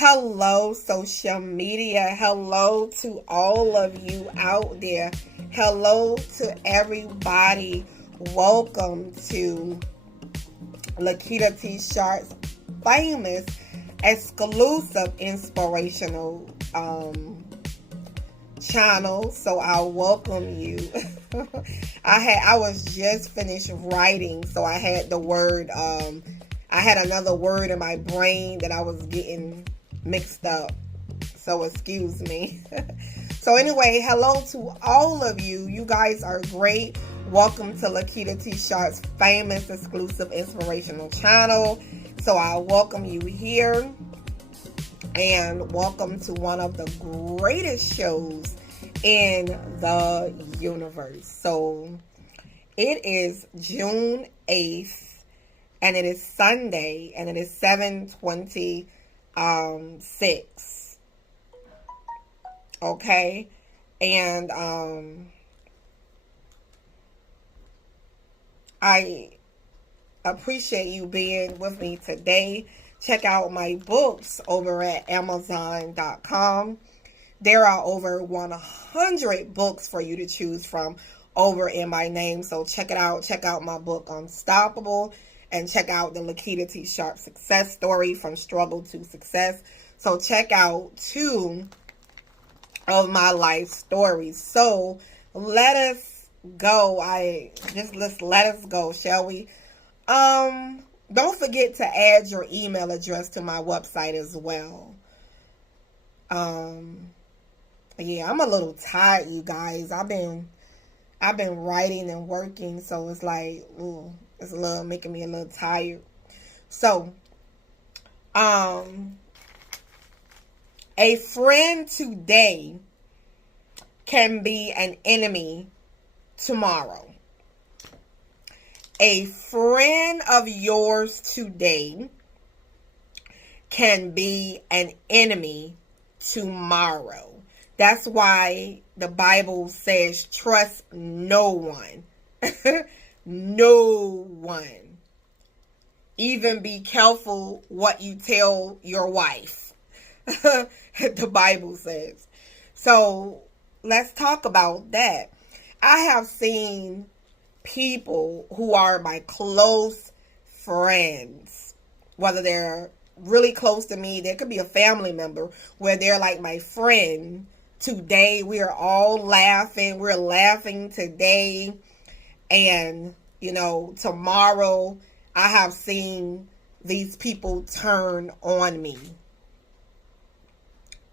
Hello, social media. Hello to all of you out there. Hello to everybody. Welcome to Lakitatsharpe's famous, exclusive, inspirational channel. So I welcome you. I was just finished writing, so I had the word. I had another word in my brain that I was getting mixed up. So excuse me. So anyway, hello to all of you. You guys are great. Welcome to Lakitatsharpe's famous, exclusive, inspirational channel. So I welcome you here. And welcome to one of the greatest shows in the universe. So it is June 8th. And it is Sunday, and it is 7:26. Okay? And I appreciate you being with me today. Check out my books over at Amazon.com. There are over 100 books for you to choose from over in my name. So check it out. Check out my book, Unstoppable. And check out the Lakitatsharpe success story, From Struggle to Success. So check out 2 of my life stories. So let us go. Let us go, shall we? Don't forget to add your email address to my website as well. Yeah, I'm a little tired, you guys. I've been writing and working, so it's like, ooh. It's making me a little tired. So, a friend today can be an enemy tomorrow. A friend of yours today can be an enemy tomorrow. That's why the Bible says trust no one. No one. Even be careful what you tell your wife. The Bible says. So let's talk about that. I have seen people who are my close friends, whether they're really close to me, there could be a family member where they're like my friend. Today we are all laughing. We're laughing today. And, tomorrow I have seen these people turn on me.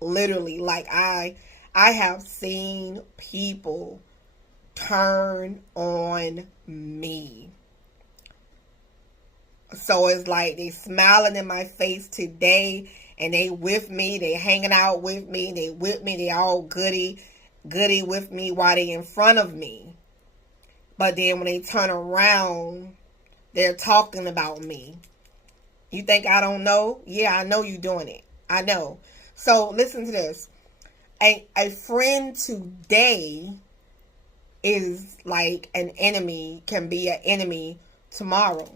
Literally, like I have seen people turn on me. So it's like they smiling in my face today and they with me, they hanging out with me, they with me, they all goody with me while they in front of me. But then when they turn around, they're talking about me. You think I don't know? Yeah, I know you doing it. I know. So listen to this. A friend today is like an enemy, can be an enemy tomorrow.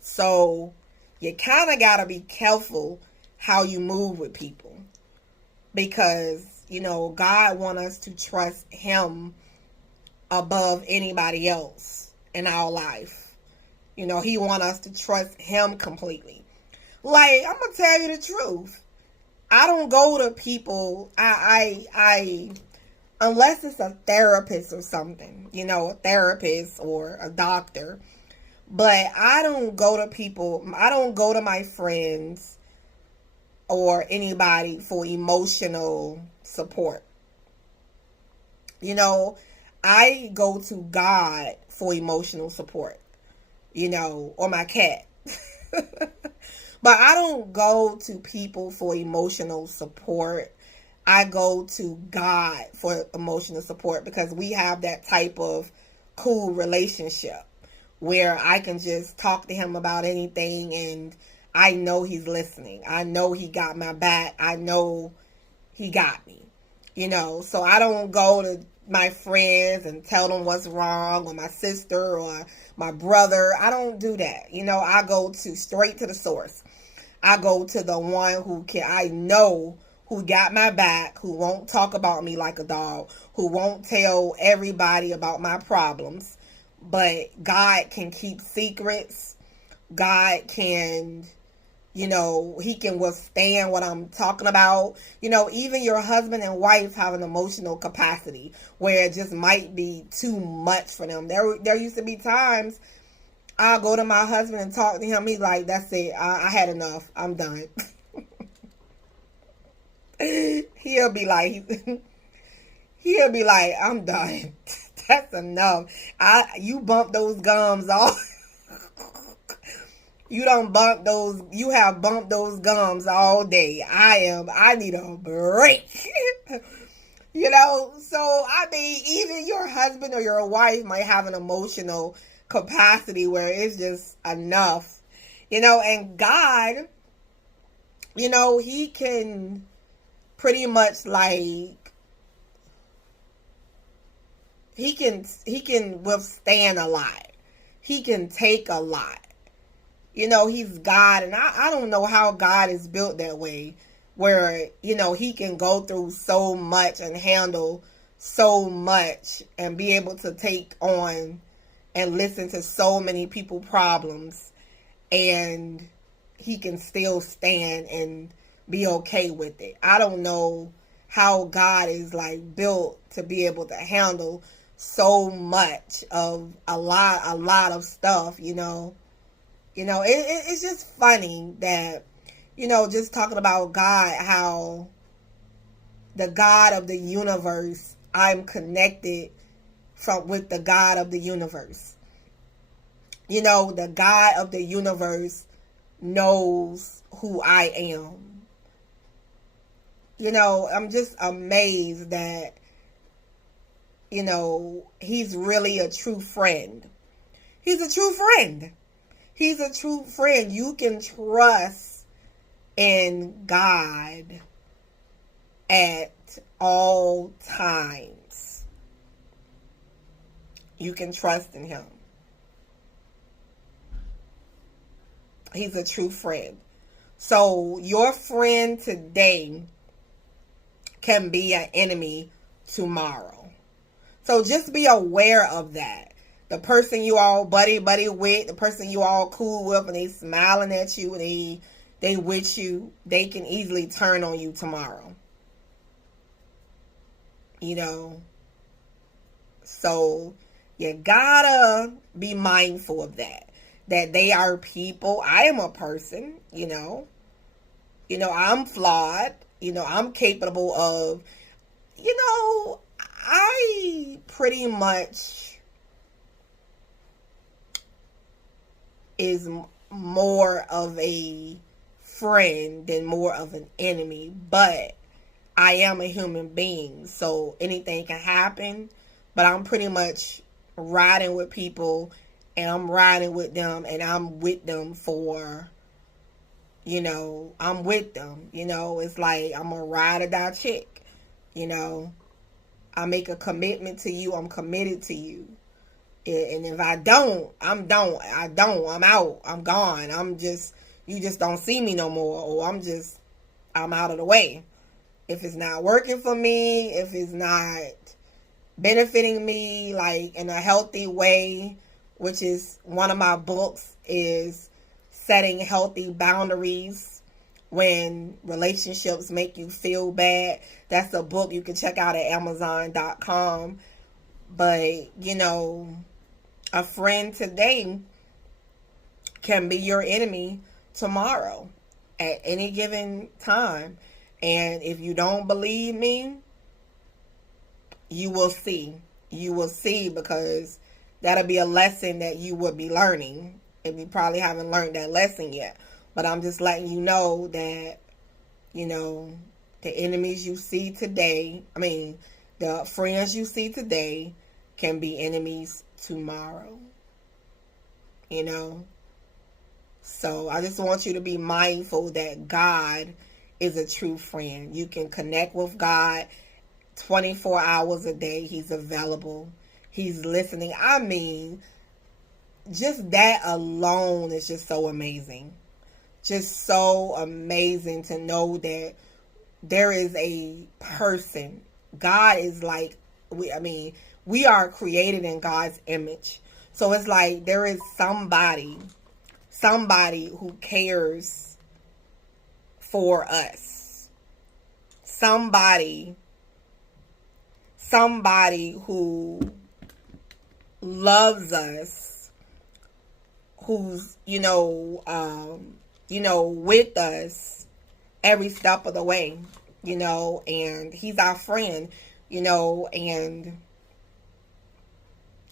So you kind of got to be careful how you move with people. Because, God wants us to trust Him above anybody else in our life. He wants us to trust Him completely. Like, I'm gonna tell you the truth. I don't go to people, I unless it's a therapist or something, a therapist or a doctor. But I don't go to people, I don't go to my friends or anybody for emotional support. I go to God for emotional support, or my cat. But I don't go to people for emotional support. I go to God for emotional support because we have that type of cool relationship where I can just talk to Him about anything and I know He's listening. I know He got my back. I know He got me, So I don't go to my friends and tell them what's wrong, or my sister or my brother. I don't do that. I go straight to the source. I go to the one I know who got my back, who won't talk about me like a dog, who won't tell everybody about my problems. But God can keep secrets. God can, he can withstand what I'm talking about. Even your husband and wife have an emotional capacity where it just might be too much for them. There used to be times I'll go to my husband and talk to him. He's like, that's it. I had enough. I'm done. He'll be like, I'm done. That's enough. You bump those gums off. You have bumped those gums all day. I need a break. So even your husband or your wife might have an emotional capacity where it's just enough. And God, he can pretty much he can withstand a lot. He can take a lot. He's God, and I don't know how God is built that way, where, he can go through so much and handle so much and be able to take on and listen to so many people's problems, and he can still stand and be okay with it. I don't know how God is built to be able to handle so much of a lot of stuff, it's just funny that, just talking about God, how the God of the universe, I'm connected with the God of the universe. The God of the universe knows who I am. I'm just amazed that, he's really a true friend. He's a true friend. He's a true friend. You can trust in God at all times. You can trust in him. He's a true friend. So your friend today can be an enemy tomorrow. So just be aware of that. The person you all buddy with, the person you all cool with, and they smiling at you, and they with you, they can easily turn on you tomorrow. So you gotta be mindful of that they are people. I am a person, I'm flawed, I'm capable of, I pretty much is more of a friend than more of an enemy, but I am a human being, so anything can happen. But I'm pretty much riding with people, and I'm riding with them, and I'm with them for, I'm with them, it's like I'm a ride or die chick, I make a commitment to you, I'm committed to you. And if I don't, I'm out, I'm gone, you just don't see me no more, or I'm out of the way. If it's not working for me, if it's not benefiting me in a healthy way, which is one of my books, is setting healthy boundaries when relationships make you feel bad. That's a book you can check out at Amazon.com. But, a friend today can be your enemy tomorrow at any given time. And if you don't believe me, you will see. You will see, because that'll be a lesson that you would be learning. And you probably haven't learned that lesson yet. But I'm just letting you know that, the enemies you see today, the friends you see today can be enemies tomorrow. So I just want you to be mindful that God is a true friend. You can connect with God 24 hours a day. He's available. He's listening. Just that alone is just so amazing. just so amazing to know that there is a person. God is like, we are created in God's image. So it's like there is somebody who cares for us. Somebody who loves us, who's, with us every step of the way, and he's our friend, and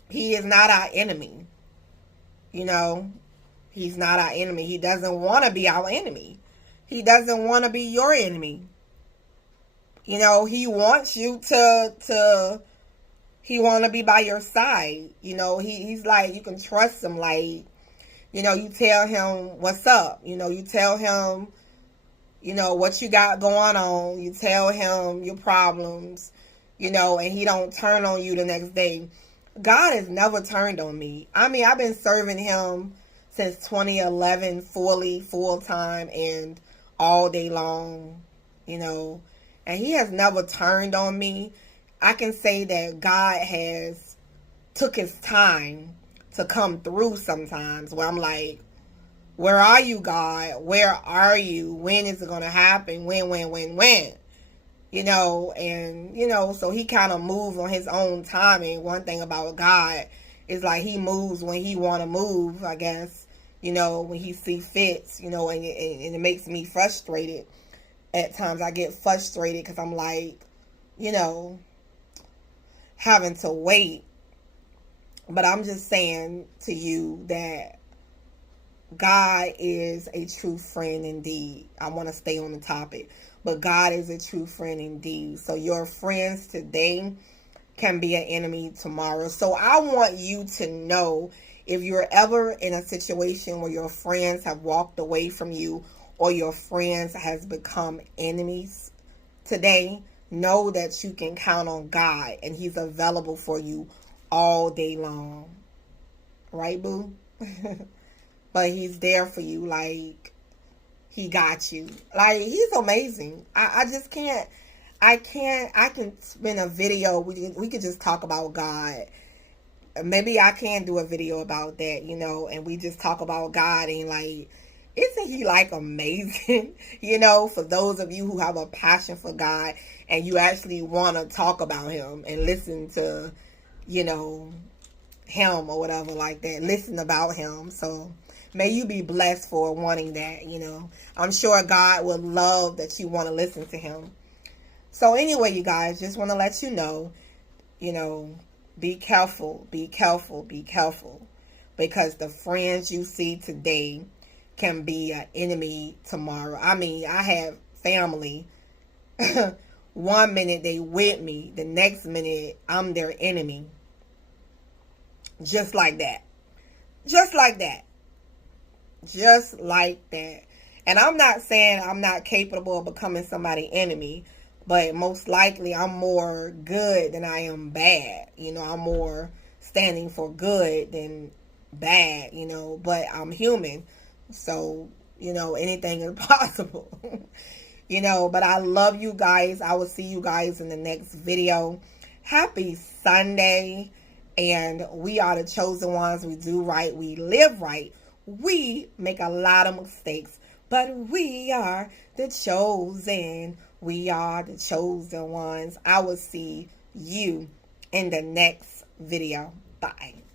he is not our enemy, he's not our enemy. He doesn't want to be our enemy. He doesn't want to be your enemy. He wants you he want to be by your side. He's like, you can trust him. Like, you tell him what's up. You tell him, what you got going on. You tell him your problems, and he don't turn on you the next day. God has never turned on me. I've been serving him since 2011, full time and all day long, and he has never turned on me. I can say that God has took his time to come through sometimes where I'm like, where are you, God? Where are you? When is it going to happen? When? So he kind of moves on his own timing. One thing about God is like he moves when he want to move, I guess, when he see fits, and it makes me frustrated. At times I get frustrated because I'm like, having to wait. But I'm just saying to you that God is a true friend indeed. I want to stay on the topic, but God is a true friend indeed. So your friends today can be an enemy tomorrow. So I want you to know, if you're ever in a situation where your friends have walked away from you or your friends has become enemies today, know that you can count on God and he's available for you all day long. Right, boo? But he's there for you. Like, he got you. Like, he's amazing. I can spin a video. We could just talk about God. Maybe I can do a video about that, and we just talk about God and like, isn't he like amazing? For those of you who have a passion for God and you actually want to talk about him and listen to, him or whatever like that. Listen about him. So may you be blessed for wanting that, I'm sure God will love that you want to listen to him. So anyway, you guys, just want to let you know, be careful, because the friends you see today can be an enemy tomorrow. I have family. 1 minute they with me, the next minute I'm their enemy. Just like that. And I'm not saying I'm not capable of becoming somebody's enemy, but most likely I'm more good than I am bad. I'm more standing for good than bad, but I'm human. So, anything is possible. But I love you guys. I will see you guys in the next video. Happy Sunday. And we are the chosen ones. We do right. We live right. We make a lot of mistakes, but we are the chosen. We are the chosen ones. I will see you in the next video. Bye.